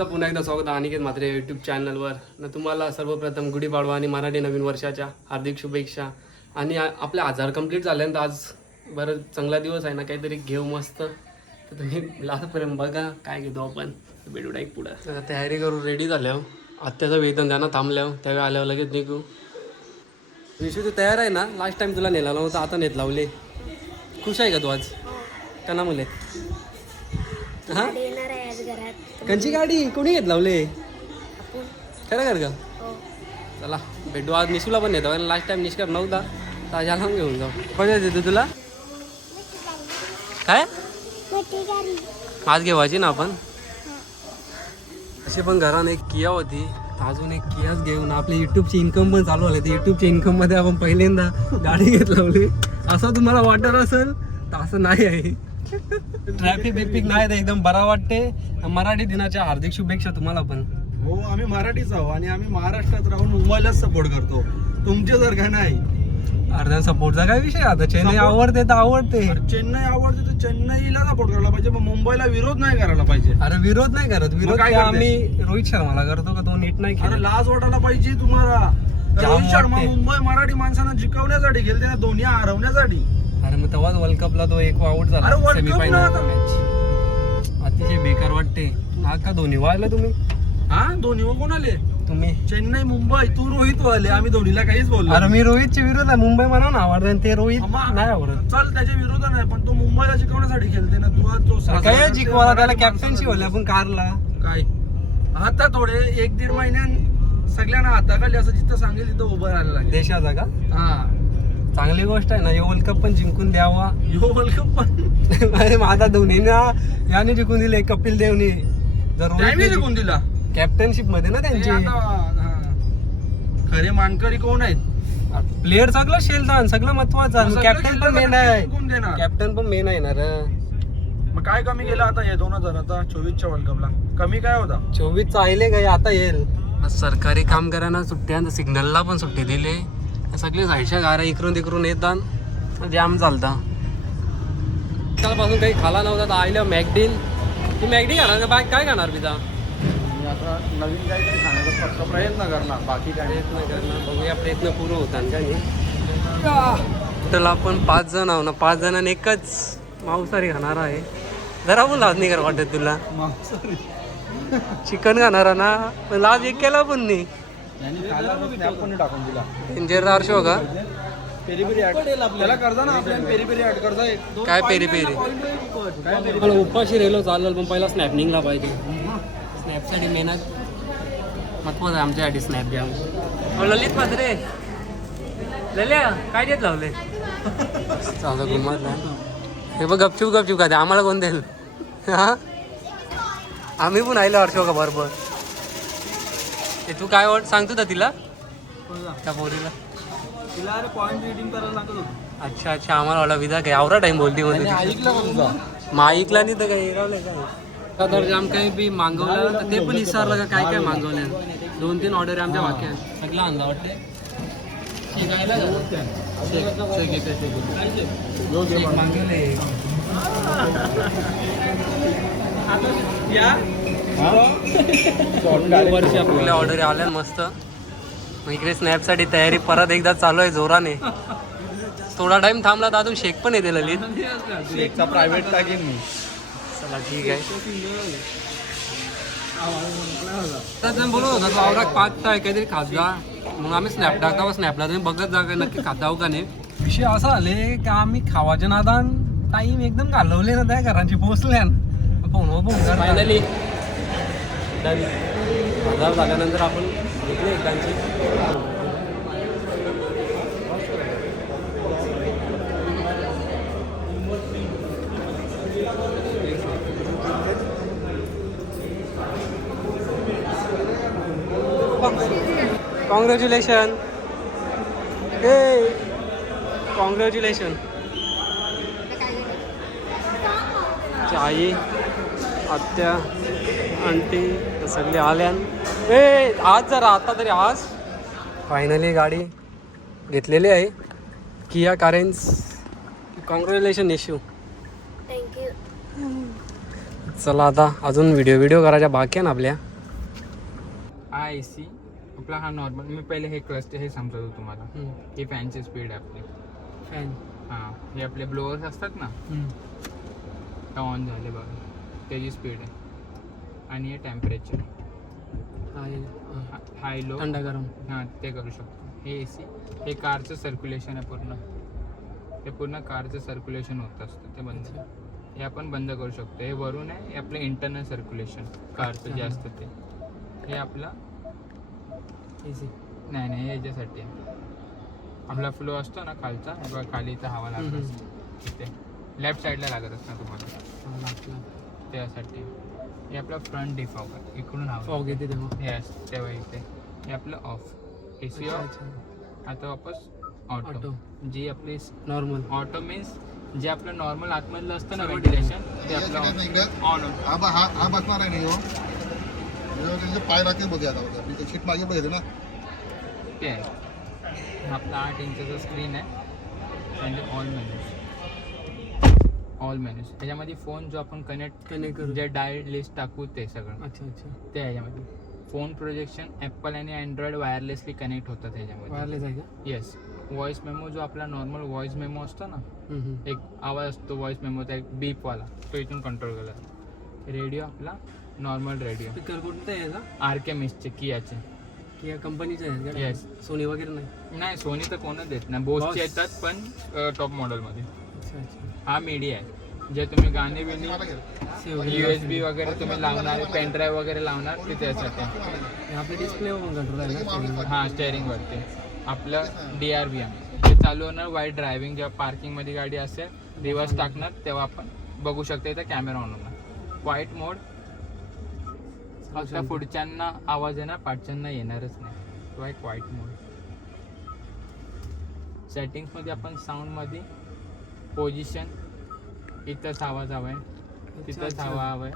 तुमचं पुन्हा एकदा स्वागत आहे अनिकेत म्हात्रे यूट्यूब चॅनलवर न तुम्हाला सर्वप्रथम गुढीपाडवा आणि मराठी नवीन वर्षाच्या हार्दिक शुभेच्छा. आणि आपले आजार कंप्लीट झाल्यानंतर आज बरं चांगला दिवस आहे ना काहीतरी घेऊ मस्त. तर तुम्ही लास्टपर्यंत बघा काय घेतो आपण. भेटू डाईक पुढं. तयारी करू रेडी झाल्यावर आत्याचं वेतन द्या ना थांबल्यावर त्यावेळी आल्यावर लगेच निघू. विशू तू तयार आहे ना? लास्ट टाइम तुला नेला नव्हता आता नेत लावले. खुश आहे का तू आज? का ना मुले हां घरात. कंची गाडी कोणी घेत लावले खरं कर का? हो. चला भेटू आज. निशूला पण येतो लास्ट टाइम निष्कर नव्हता. ताज्याला घेऊन जाऊ. कधी देतो तुला? काय? आज घेवायची ना आपण? अशी पण घरात एक किया होती. तर अजून एक कियाच घेऊन आपली युट्यूबची इन्कम पण चालू झाली. तर युट्यूबच्या इन्कममध्ये आपण पहिल्यांदा गाडी घेत लावली असं तुम्हाला वाटत असेल? तर असं नाही आहे. ट्रॅफिक बिपिक नाही तर एकदम बरा वाटते. मराठी दिनाच्या हार्दिक शुभेच्छा तुम्हाला पण. हो आम्ही मराठीच आहो आणि आम्ही महाराष्ट्रात राहून मुंबईलाच सपोर्ट करतो. तुमचे जर का नाही. अर्ध्या सपोर्टचा काय विषय? आता चेन्नई Support- आवडते तर आवडते. चेन्नई आवडते तर चेन्नईला सपोर्ट करायला पाहिजे मग मुंबईला विरोध नाही करायला पाहिजे. अरे विरोध नाही करत. विरोध काय करते? आम्ही रोहित शर्माला करतो का? तो नीट नाही अरे खेळत. लाज वाटायला पाहिजे तुम्हाला. जाम रोहित शर्मा वाटते. मुंबई मराठी माणसांना जिंकवण्यासाठी गेले ना दोन्ही हरवण्यासाठी. अरे मग तेव्हाच वर्ल्ड कपला तो एक आउट झाला. अरे सेमीफायनल ना आता. मॅच अतिशय बेकार वाटते. हा का धोनी वाढला तुम्ही? हा? दोन्ही व कोण आले? तुम्ही. चेन्नई मुंबई. तू रोहित आले. आम्ही दोन्हीला काहीच बोललो अरे मी रोहितच्या विरोध आहे. मुंबई म्हणा ना आवडत ते रोहित. नाही आवडत. चल त्याच्या विरोध नाही पण तो मुंबईला जिंकवण्यासाठी खेळते ना. तू आज तो काय जिंकवाला त्याला मराठी कॅप्टन्सी माणसाला- आपण कारला. काय? आता थोडे एक दीड महिन्यान सगळ्यांना हाताखाली असं जिथं सांगेल तिथं उभं राहायला लागेल. देशाचा का? हा. चांगली गोष्ट आहे ना हे वर्ल्ड कप पण जिंकून द्यावा. यो वर्ल्ड कप पण? अरे माझा धोनीना याने जिंकून दिले कपिल देवनी. जर त्याने जिंकून दिला. कॅप्टनशिपमध्ये ना त्यांची. खरे मानकरी कोण आहेत? प्लेअर सगळं शेलदान सगळं महत्वाचं कॅप्टन पण मेन आहे. कॅप्टन पण मेन आहे ना रे. मग काय कमी केलं आता हे दोन हजार? आता चोवीसच्या वर्ल्ड कपला कमी काय होता? चोवीस चाहिले काय आता येईल. सरकारी काम करायला सुट्ट्या सिग्नलला पण सुट्टी दिली. सगळे जायच्या गाड्या इकडून तिकडून येतात जाम चालता. कालपासून काही खाला नव्हता तर आईला मॅगडीन तू मॅगडी खाणार का बाय काय खाणार मी आता नवीन काहीतरी खाण्याचा फक्त प्रयत्न करणार बाकी काय. प्रयत्न करणार. बघूया प्रयत्न पूर्ण होतात का तर आपण पाच जण आहो ना पाच जणांनी एकच मांसाहारी खाणार आहे. जरा पण लाज नाही कर वाटत तुला. मांसाहारी. चिकन खाणार ना पण लाज एक केला पण नाही. यांनी पण टाकून दिला. का? पेरी पेरी ऍड त्याला करता ना आपल्या पेरी पेरी ऍड करता एक. दोन काय पेरी पेरी? काय मला उपाशी राहिलो चालेल पण पहिला स्नॅप निघला पाहिजे. स्नॅपसाठी मेहनत महत्वाचं आहे आमच्यासाठी स्नॅप घ्या हो, ललित मात्रे लल्या काय देत लावले? चालतं गुम्मातला हे बघ गपचूप गपचूप का आम्हाला कोण देईल? हा? आम्ही पण आयलो हर्षो का बरोबर? ते तू काय वाट सांगतो का तिला? त्या पोरीला. तिला अरे पॉईंट रिडिंग करायला लागत होतं. अच्छा अच्छा आम्हाला वाला विधा काय आवरा टाइम बोलती म्हणते ऐकलं का तुझा? माईकला नाही तर काय हिरावलंय काय? तर जाम काही बी मागवलं ते पण विचारलं का काय काय मागवलं दोन तीन ऑर्डर आहे आमच्या वाक्यात सगळं आणला वाटते मागवले. आपल्या ऑर्डर आल्या मस्त. इकडे स्नॅपसाठी तयारी परत एकदा चालू आहे जोराने. थोडा टाइम थांबला तर अजून शेक पण येते ललित. एकचा प्रायव्हेट टाकेन मी? चला ठीक आहे. आता बोलत होता तो आवराक पाच आहे काहीतरी खासदा मग आम्ही स्नॅप टाकता स्नॅपला तुम्ही बघत जा नक्की खाताव का नाही. विषय असा आले का आम्ही खावाच्या नादान टाईम एकदम घालवले ना त्या घरांची पोहोचल्यान. फोन फायनली हजार झाल्यानंतर आपण घेतले एकदांची कॉंग्रॅच्युलेशन हे कॉंग्रॅच्युलेशन आई आत्या. आंटी सगळे आल्यान. ए आज जरा आता तरी आज फायनली गाडी घेतलेली आहे. किया कारेन्स कॉंग्रॅच्युलेशन इश्यू थँक्यू चला आता अजून व्हिडिओ व्हिडिओ करायच्या बाकी आहे ना आपल्या. ए सी आपला हा नॉर्मल मी पहिले हे क्लस्टर हे समजवतो तुम्हाला. हे फॅनची स्पीड आहे आपली. फॅन हां हे आपले ब्लोअर्स असतात ना? ऑन झाले बघा. त्याची स्पीड आहे. आणि हे टेम्परेचर हाय लो थंड गरम. हां ते करू शकतो. हे ए सी हे कारचं सर्क्युलेशन आहे पूर्ण. हे पूर्ण कारचं सर्क्युलेशन होत असतं. ते बंद. हे आपण बंद करू शकतो. हे वरून आहे हे आपलं इंटरनल सर्क्युलेशन कारचं जे असतं ते. हे आपलं एसी नाही नाही हे याच्यासाठी आहे. आपला फ्लो असतो ना खालचा? हे बघा खाली इथं हवा लागत. असते. इथे. लेफ्ट साईडला लागत असतं तुम्हाला. त्यासाठी. हे आपलं फ्रंट डिफॉग इकडून हवा फॉग येते तेव्हा. येस तेव्हा इथे. हे आपलं ऑफ ए सी ऑफ आता वापस ऑटो. जी आपली नॉर्मल ऑटो मीन्स जे आपलं नॉर्मल आतमधलं असतं ना व्हेंटिलेशन ते आपलं ऑन हा बा- हा हा बसणार आहे नाही हो पाय राखे बघे आता बघा. आपली शीट मागे बघितले ना. ते आहे हा आपला आठ इंचाचा स्क्रीन आहे. म्हणजे ऑल मेन्यूज ऑल मेन्यूज त्याच्यामध्ये फोन जो आपण कनेक्ट कनेक्ट करू. जे डायरेक्ट लिस्ट टाकू ते सगळं. अच्छा अच्छा. ते आहे याच्यामध्ये फोन प्रोजेक्शन ॲपल आणि अँड्रॉइड वायरलेसली कनेक्ट होतात त्याच्यामध्ये वायरलेस आहे का? येस व्हॉइस मेमो जो आपला नॉर्मल व्हॉइस मेमो असतो ना. एक आवाज असतो व्हॉइस मेमोचा एक बीपवाला तो इथून कंट्रोल केला. रेडिओ आपला नॉर्मल रेडिओ स्पीकर कुठे आहे का आर के मिसचे कियाचे की या कंपनीचे का? Yes. सोनी वगैरे नाही? नाही सोनी तर कोणच देत नाही. बोसचे येतात पण टॉप मॉडेलमध्ये हा मीडिया आहे. जे तुम्ही गाणे बिणे सेव यू एस बी वगैरे तुम्ही लावणार पेन ड्राईव्ह वगैरे लावणार ते त्यासाठी. आपले डिस्प्ले कंट्रोल आहे ना हां स्टेअरिंगवरती आपलं डी आर बी एम ते चालू होणार वाईट ड्रायव्हिंग जेव्हा पार्किंगमध्ये गाडी असेल रिवर्स टाकणार तेव्हा आपण बघू शकतो इथं कॅमेरा ऑन होणार. व्हाईट मोड फक्त पुढच्यांना आवाज येणार पाठच्यांना येणारच नाही. तो एक व्हाईट मोड सेटिंग्समध्ये आपण साऊंडमध्ये पोझिशन. इथंच आवाज हवा आहे. तिथंच अच्छा. हवा हवा आहे.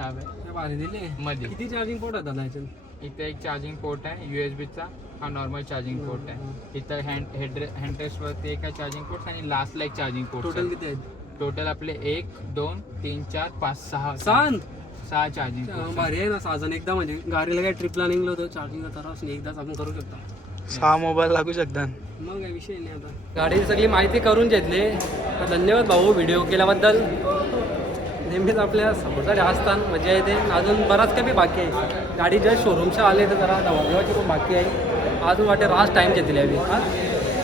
हवा आहे. भारी दिले. मध्ये किती चार्जिंग पोर्ट होता याच्यात? इथे एक चार्जिंग पोर्ट आहे. यू एस बीचा हा नॉर्मल चार्जिंग पोर्ट आहे. इथं हँड हेड हँडरेस्टवरती एक आहे चार्जिंग पोर्ट आणि लास्टला एक चार्जिंग पोर्ट टोटल किती आहेत? टोटल आपले एक दोन तीन चार पाच सहा सांग सहा? चार्जिंग भारी आहे. ना साजन एकदा म्हणजे गाडीला काय ट्रिपला निघलो त्रास नाही. एकदाच आपण करू शकता. सहा मोबाईल लागू शकतात. मग काही विषय नाही आता. गाडीची सगळी माहिती करून घेतली. तर धन्यवाद भाऊ व्हिडिओ केल्याबद्दल. नेहमीच आपल्या समोरकडे असतात मजा येते. अजून बराच काही बाकी आहे. गाडी जर शोरूमच्या आले तर जरा दवाची पण बाकी आहे. अजून वाटे रास टाईम घेतली हवी हां?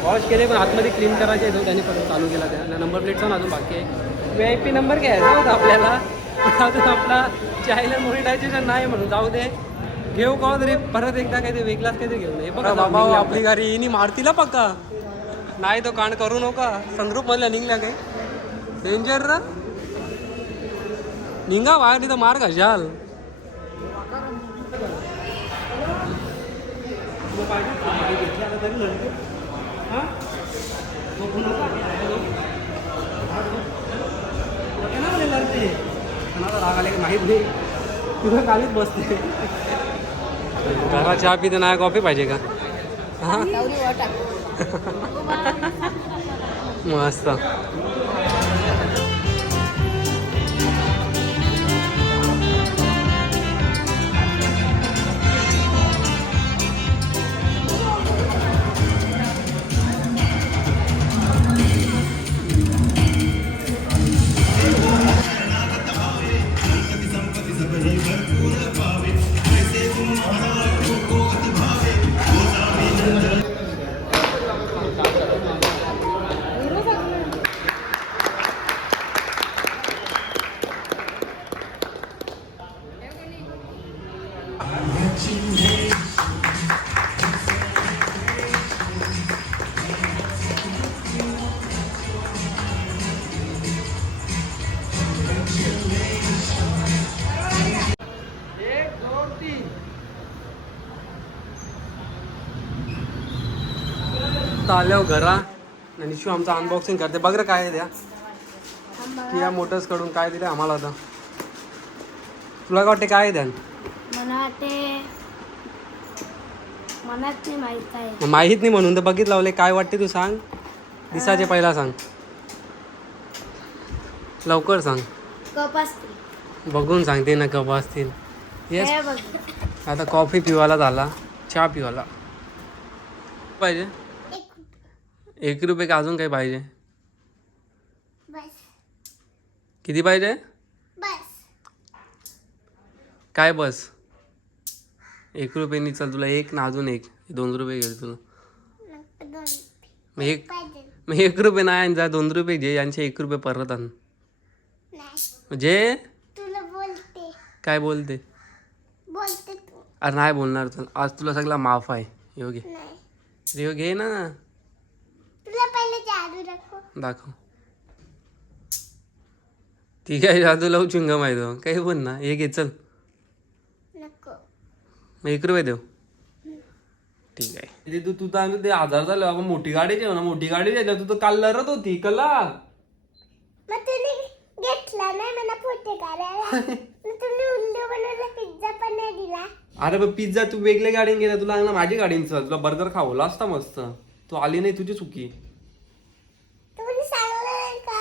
वॉश केले पण आतमध्ये क्लीन करायचे आहे तो त्यांनी परत चालू केला त्या. नंबर प्लेटचा पण अजून बाकी आहे. व्ही आय पी नंबर घ्यायचा होता आपल्याला. अजून आपला चायला मोनिटायझेशन नाही म्हणून जाऊ दे. घेऊ का तरी? परत एकदा काहीतरी वेगळाच काहीतरी घेऊन ये. बघा बाबा आपली गाडी येणी मारतीला पक्का. नाही तो कांड करू नका. संद्रूप मधल्या निघल्या काही. डेंजर ना निघा बाहेर तिथं मार घाशाल. राग आले माहीत नाही तुला खालीच बसते. घरात चहा पिते नाही कॉफी पाहिजे का? हा? मस्त. आता आल्यावर घरा. आणि शिव आमचं अनबॉक्सिंग करते. बघ रे काय त्या. किया मोटर्सकडून काय दिलं आम्हाला आता. तुला काय वाटते काय मला वाटते नाही माहीत आहे. मग माहीत नाही म्हणून तर बघित लावले काय वाटते तू सांग. दिसाचे पहिला सांग. लवकर सांग. कप बघून सांगते ना कप असतील. येस हे आता कॉफी पिवायला झाला. चहा पिवाला. पाहिजे. एक रुपये का अजून काही पाहिजे? बस. किती पाहिजे? बस. काय बस? एक रुपये चल तुला एक ना अजून एक. दोन रुपये घे तुला. दोन मग एक पाहिजे मग एक रुपये नाही आणि जा दोन रुपये घे. यांचे एक रुपये परत आण. नाही. म्हणजे? तुला बोलते. काय बोलते? बोलते तू. अरे नाही बोलणार चल आज तुला सगळा माफ आहे. यो घे. नाही. घे ना. जादू दाखव. दाखव. ठीक आहे जादू लावू चिंगम आहे? तो काही बोल ना. हे घे चल. नको. मग एक रुपये देऊ ठीक आहे. तू तू तर ते आजार झाले. बाबा मोठी गाडी ठेव ना. मोठी गाडी द्यायला तू तर काल लढत होती कला. मग तुम्ही घेतला नाही मला फोटो काढायला. मग तुम्ही उल्लू बनवला पिझ्झा पण नाही दिला. अरे बा पिझ्झा तू वेगळ्या गाडीने गेला. तुला ना माझी गाडीने चल. तुला बर्गर खावला असता मस्त. तू आली नाही तुझी चुकी तुम्ही सांगलं नाही का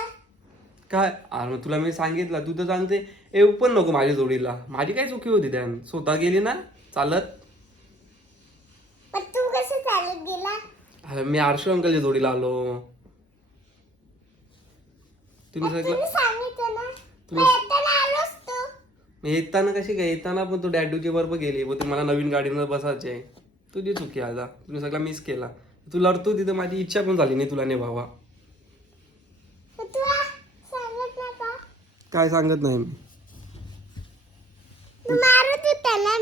काय? अरे मग तुला मी सांगितलं तू तर सांगते येऊ पण नको माझ्या जोडीला. माझी काय चुकी होती त्या? स्वतः गेली ना? चालत? मग तू कसं चालत गेला? अरे मी आरशू अंकलच्या जोडीला आलो. तुम्ही सगळं तुम्ही सांगितलं ना? मग येताना आलोच तू. मग येताना कशी काय? येताना पण तू डॅडूच्या बरोबर गेली. व मला नवीन गाडीनं बसायचे तुझी चुकी आता. तुम्ही सगळा मिस केला. तू लढतो तिथं माझी इच्छा पण झाली नाही तुला ने भावा मग तुला सांगत ना का काय सांगत नाही मी. तू मारत होता ना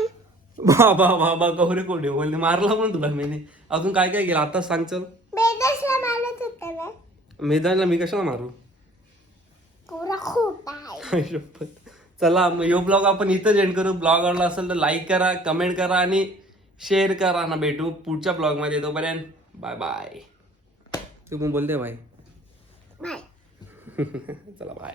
बाबा बाबा गौरे कोडे बोलले मारला पण तुला मी. अजून काय काय केलं? आता सांग चल. बेदसला मारत होता ना मैदानला मी कशाला मारू? कोरा खोटा आहे. शपथ. चला मग यो ब्लॉग आपण इथं एंड करू. ब्लॉग आवडला असेल तर लाईक करा कमेंट करा आणि शेअर करा. ना भेटू पुढच्या ब्लॉगमध्ये. तोपर्यंत बाय बाय तू पण बोलते बाय बाय. चला बाय